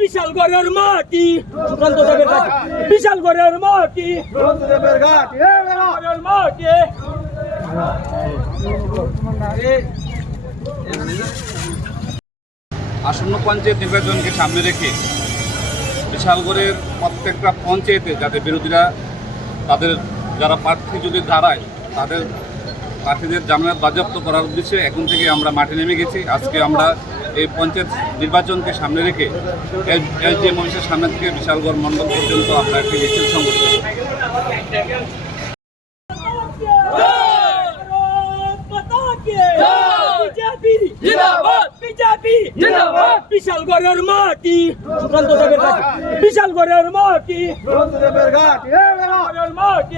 বিশাল গড়ের মাটি সুকান্ত দেবের ঘাট, বিশাল গড়ের মাটি দেবের ঘাট, মাটি আসন্ন পঞ্চায়েত নির্বাচনকে সামনে রেখে বিশালগড়ের প্রত্যেকটা পঞ্চায়েতে যাতে বিরোধীরা তাদের যারা প্রার্থী যদি দাঁড়ায় তাদের প্রার্থীদের জামানত বাজেয়াপ্ত করার উদ্দেশ্যে এখন থেকে আমরা মাঠে নেমে গেছি। আজকে আমরা এই পঞ্চায়েত নির্বাচনকে সামনে রেখে এসডিএম অফিসের সামনে থেকে বিশালগড় মণ্ডল পর্যন্ত আমরা একটি মিছিল সংগঠিত করি। বিশাল গড়ের মাটি সুকান্ত দেবের ঘাট, বিশাল গড়ের মাটি দেবের ঘাট, মাটি